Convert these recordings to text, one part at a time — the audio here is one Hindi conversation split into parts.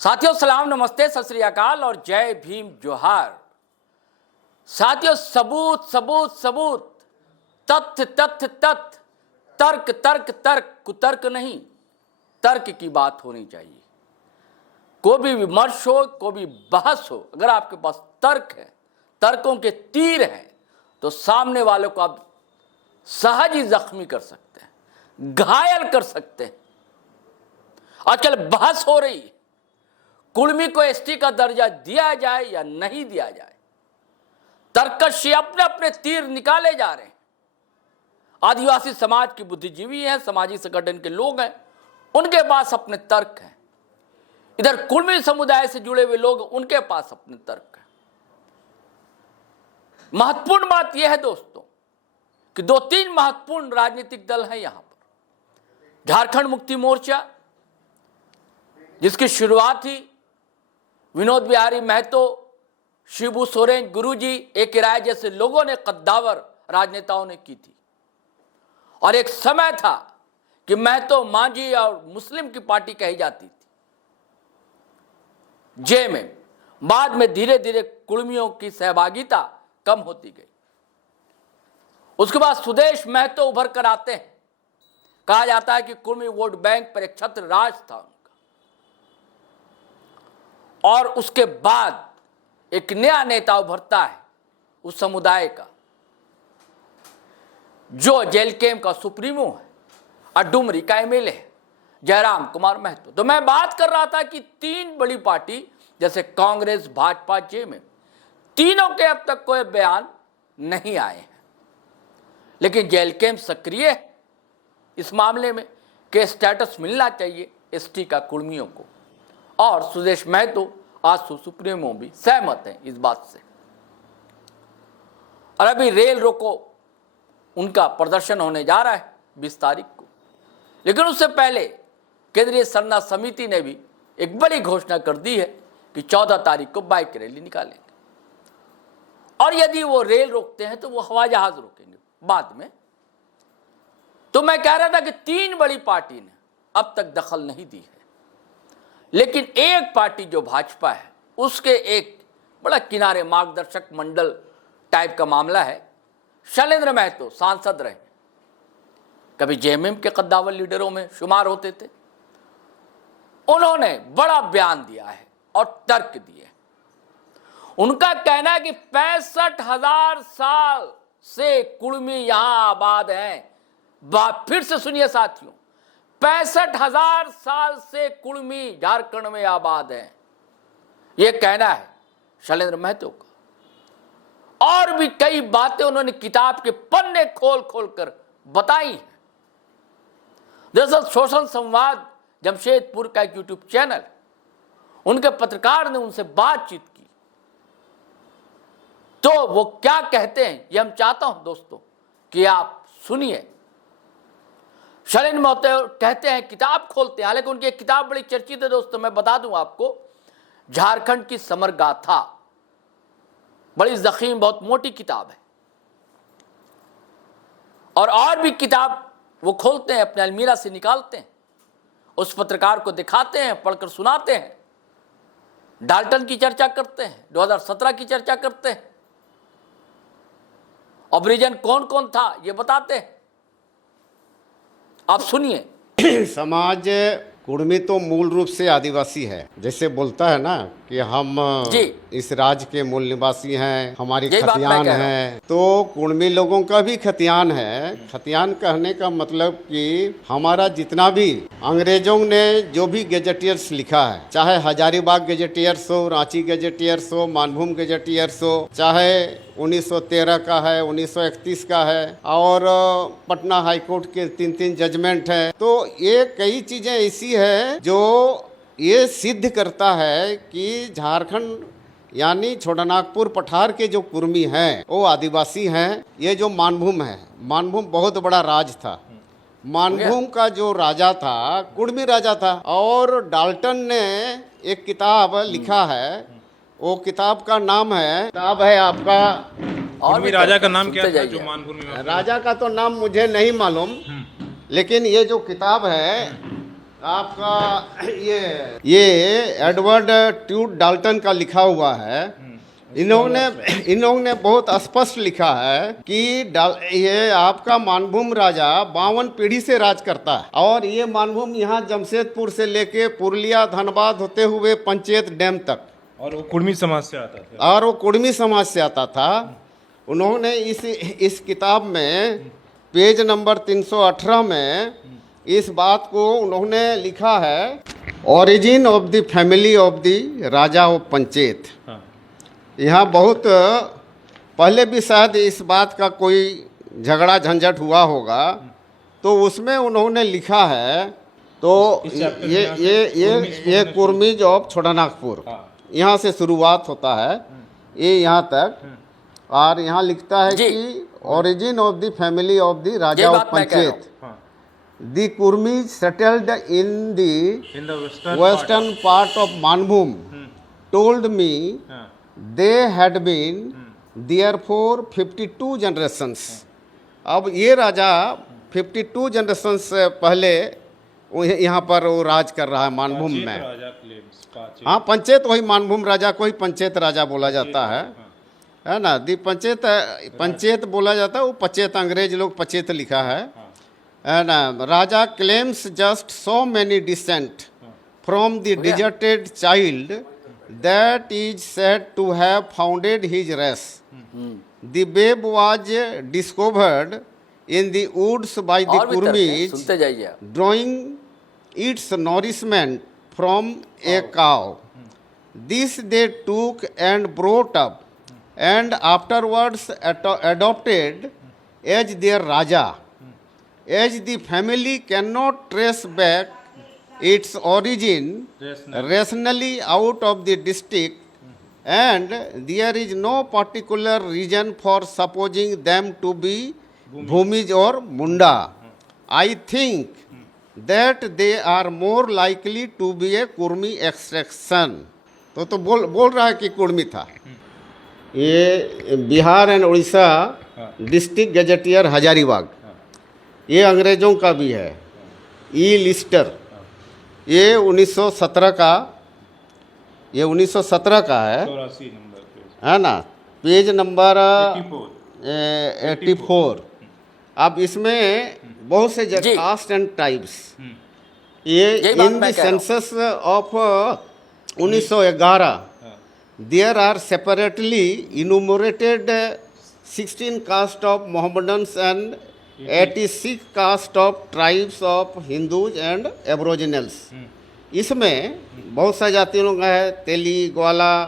साथियों सलाम, नमस्ते, सत श्री अकाल और जय भीम जोहार। साथियों सबूत सबूत सबूत, तथ्य तथ्य तथ्य, तर्क तर्क तर्क, कुतर्क नहीं, तर्क की बात होनी चाहिए। कोई भी विमर्श हो, कोई भी बहस हो, अगर आपके पास तर्क है, तर्कों के तीर हैं, तो सामने वालों को आप सहज ही जख्मी कर सकते हैं, घायल कर सकते हैं। आजकल बहस हो रही है, कुर्मी को एसटी का दर्जा दिया जाए या नहीं दिया जाए। तर्कशी अपने अपने तीर निकाले जा रहे हैं। आदिवासी समाज के बुद्धिजीवी हैं, सामाजिक संगठन के लोग हैं, उनके पास अपने तर्क हैं। इधर कुर्मी समुदाय से जुड़े हुए लोग, उनके पास अपने तर्क हैं। महत्वपूर्ण बात यह है दोस्तों कि दो तीन महत्वपूर्ण राजनीतिक दल हैं यहां पर। झारखंड मुक्ति मोर्चा, जिसकी शुरुआत ही विनोद बिहारी महतो, शिबू सोरेन, गुरुजी, ए.के. राय जैसे लोगों ने, कद्दावर राजनेताओं ने की थी। और एक समय था कि महतो, मांझी और मुस्लिम की पार्टी कही जाती थी जे में। बाद में धीरे धीरे कुर्मियों की सहभागिता कम होती गई। उसके बाद सुदेश महतो उभर कर आते हैं। कहा जाता है कि कुर्मी वोट बैंक पर एक छत्र राज था उनका। और उसके बाद एक नया नेता उभरता है उस समुदाय का, जो जेलकेम का सुप्रीमो है और डुमरी का एमएलए है, जयराम कुमार महतो। तो मैं बात कर रहा था कि तीन बड़ी पार्टी जैसे कांग्रेस, भाजपा, जेएमएम, तीनों के अब तक कोई बयान नहीं आए हैं। लेकिन जेलकेम सक्रिय है इस मामले में कि स्टेटस मिलना चाहिए एसटी का कुर्मियों को। और सुदेश महतो, आसू सुप्रीमो भी सहमत हैं इस बात से। और अभी रेल रोको उनका प्रदर्शन होने जा रहा है 20 तारीख को। लेकिन उससे पहले केंद्रीय सरना समिति ने भी एक बड़ी घोषणा कर दी है कि 14 तारीख को बाइक रैली निकालेंगे। और यदि वो रेल रोकते हैं तो वो हवाई जहाज रोकेंगे बाद में। तो मैं कह रहा था कि तीन बड़ी पार्टी ने अब तक दखल नहीं दी है। लेकिन एक पार्टी जो भाजपा है, उसके एक बड़ा किनारे मार्गदर्शक मंडल टाइप का मामला है। शैलेंद्र महतो सांसद रहे, कभी जेएमएम के कद्दावर लीडरों में शुमार होते थे। उन्होंने बड़ा बयान दिया है और तर्क दिए। उनका कहना है कि 65,000 साल से कुर्मी यहां आबाद हैं। फिर से सुनिए साथियों, 65,000 साल से कुर्मी झारखंड में आबाद हैं। यह कहना है शैलेंद्र महतो का। और भी कई बातें उन्होंने किताब के पन्ने खोल खोल कर बताई हैं। दरअसल सोशल संवाद जमशेदपुर का एक यूट्यूब चैनल, उनके पत्रकार ने उनसे बातचीत की। तो वो क्या कहते हैं ये हम चाहता हूं दोस्तों कि आप सुनिए। शैलेंद्र महतो कहते हैं, किताब खोलते हैं, हालांकि उनकी एक किताब बड़ी चर्चित है दोस्तों, मैं बता दूं आपको, झारखंड की समर गाथा, बड़ी जखीम, बहुत मोटी किताब है। और भी किताब वो खोलते हैं, अपने अलमीरा से निकालते हैं, उस पत्रकार को दिखाते हैं, पढ़कर सुनाते हैं, डाल्टन की चर्चा करते हैं, 2017 की चर्चा करते हैं, ऑब्रिजन कौन कौन था ये बताते हैं। आप सुनिए। समाज कुर्मी तो मूल रूप से आदिवासी है। जैसे बोलता है ना कि हम इस राज्य के मूल निवासी हैं, हमारी खतियान है, तो कुर्मी लोगों का भी खतियान है। खतियान कहने का मतलब कि हमारा जितना भी अंग्रेजों ने जो भी गेजेटियर्स लिखा है, चाहे हजारीबाग गेजेटियर्स हो, रांची गेजेटियर्स हो, मानभूम गेजेटियर्स हो, चाहे 1913 का है, 1931 का है, और पटना हाईकोर्ट के 3 जजमेंट है। तो ये कई चीजें ऐसी है जो ये सिद्ध करता है कि झारखंड यानी छोटानागपुर पठार के जो कुर्मी हैं वो आदिवासी हैं। ये जो मानभूम है, मानभूम बहुत बड़ा राज था। मानभूम का जो राजा था कुर्मी राजा था। और डाल्टन ने एक किताब लिखा है, वो किताब का नाम है, किताब है आपका, और भी राजा का नाम क्या था जो मानभूम में? राजा का तो नाम मुझे नहीं मालूम, लेकिन ये जो किताब है आपका ये एडवर्ड ट्यूट डाल्टन का लिखा हुआ है। इन्होंने बहुत स्पष्ट लिखा है कि ये आपका मानभूम राजा 52 पीढ़ी से राज करता है और ये मानभूम यहाँ जमशेदपुर से लेके पुरुलिया धनबाद होते हुए पंचेत डैम तक, और वो कुर्मी समाज से आता था। उन्होंने इस किताब में पेज नंबर 318 में इस बात को उन्होंने लिखा है, origin of the family of the raja of Panchet. हाँ। यहाँ बहुत पहले भी शायद इस बात का कोई झगड़ा झंझट हुआ होगा, तो उसमें उन्होंने लिखा है। तो ये कुर्मीज ऑफ छोटानागपुर, यहाँ से शुरुआत होता है ये यहाँ तक, और यहाँ लिखता है कि origin of the family of the raja of Panchet, the Kurmis settled in the western part of Manbhum told me they had been there for 52 generations. अब ये राजा 52 जनरेशंस से पहले यहाँ पर वो राज कर रहा है मानभूम में। हाँ, पंचेत, वही मानभूम राजा को ही पंचेत राजा बोला जाता है ना। दी पंचेत बोला जाता है, वो पचेत, अंग्रेज लोग पचेत लिखा है ना। Raja claims just so many descent from the deserted child that is said to have founded his race. The babe was discovered in the woods by the Kurmis, drawing its nourishment from a cow. This they took and brought up, and afterwards adopted as their raja. As the family cannot trace back its origin rationally out of the district, and there is no particular reason for supposing them to be Bhumij or Munda. I think that they are more likely to be a Kurmi extraction. तो बोल रहा है कि कुर्मी था। ये Bihar and Orissa district gazetteer Hazaribagh, ये अंग्रेजों का भी है। ई लिस्टर, ये 1917 का, ये 1917 का है ना, पेज नंबर 84। अब इसमें बहुत से कास्ट एंड ट्राइब्स, ये in the census of 1911 there are separately enumerated 16 caste of Mohammedans and 86 caste of tribes of Hindus and aboriginals. इसमें बहुत सारी जातियों लोग हैं, तेली, ग्वाला,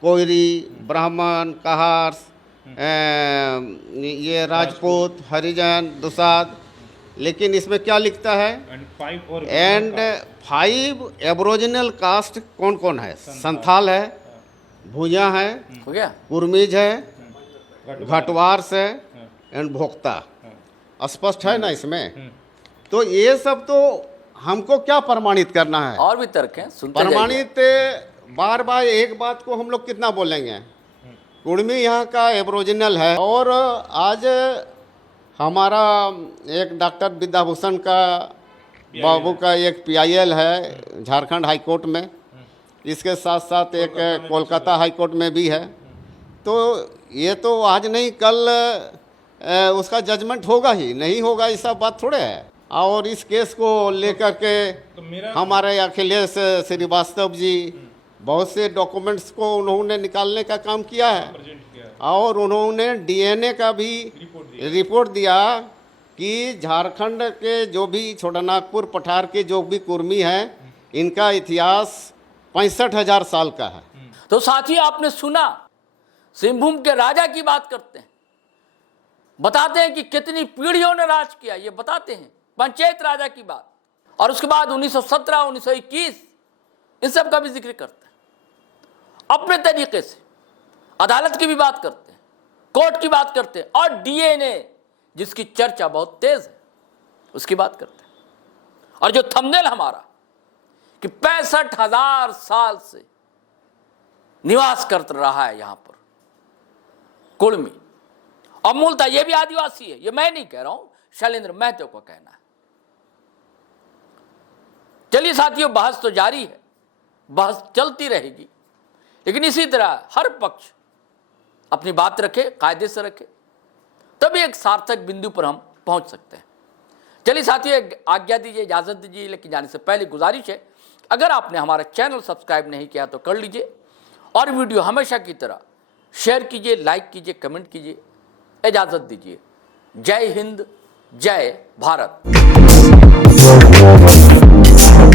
कोयरी, ब्राह्मण, कहार, ये राजपूत, हरिजन, दुसाद। लेकिन इसमें क्या लिखता है, एंड 5 एब्रोजिनल कास्ट कौन कौन है? संथाल है, भूया है, कुर्मीज है, घटवार्स है एंड भोक्ता। स्पष्ट है ना इसमें? तो ये सब तो हमको क्या प्रमाणित करना है? और भी तर्क हैं, सुनते प्रमाणित बार बार एक बात को हम लोग कितना बोलेंगे? कुर्मी यहाँ का एब्रोजिनल है। और आज हमारा एक डॉक्टर विद्याभूषण का बाबू का एक PIL है झारखंड हाई कोर्ट में, इसके साथ साथ एक कोलकाता हाई कोर्ट में भी है। तो ये तो आज नहीं कल उसका जजमेंट होगा ही, नहीं होगा ऐसा बात थोड़े है। और इस केस को लेकर के हमारे अखिलेश श्रीवास्तव जी बहुत से डॉक्यूमेंट्स को उन्होंने निकालने का काम किया है, और उन्होंने DNA का भी रिपोर्ट दिया कि झारखंड के जो भी छोटानागपुर पठार के जो भी कुर्मी हैं, इनका इतिहास 65,000 साल का है। तो साथी, आपने सुना, सिंहभूम के राजा की बात करते हैं, बताते हैं कि कितनी पीढ़ियों ने राज किया, ये बताते हैं पंचायत राजा की बात। और उसके बाद 1917, 1921 इन सब का भी जिक्र करते हैं। अपने तरीके से अदालत की भी बात करते हैं, कोर्ट की बात करते हैं, और DNA जिसकी चर्चा बहुत तेज है उसकी बात करते हैं। और जो थंबनेल हमारा कि 65,000 साल से निवास कर रहा है यहां पर कुर्मी, और मूलतः ये भी आदिवासी है, ये मैं नहीं कह रहा हूं, शैलेंद्र महतो का कहना है। चलिए साथियों, बहस तो जारी है, बहस चलती रहेगी, लेकिन इसी तरह हर पक्ष अपनी बात रखे, कायदे से रखे, तभी एक सार्थक बिंदु पर हम पहुंच सकते हैं। चलिए साथियों, आज्ञा दीजिए, इजाजत दीजिए, लेकिन जाने से पहले गुजारिश है, अगर आपने हमारा चैनल सब्सक्राइब नहीं किया तो कर लीजिए और वीडियो हमेशा की तरह शेयर कीजिए, लाइक कीजिए, कमेंट कीजिए। इजाजत दीजिए। जय हिंद, जय भारत।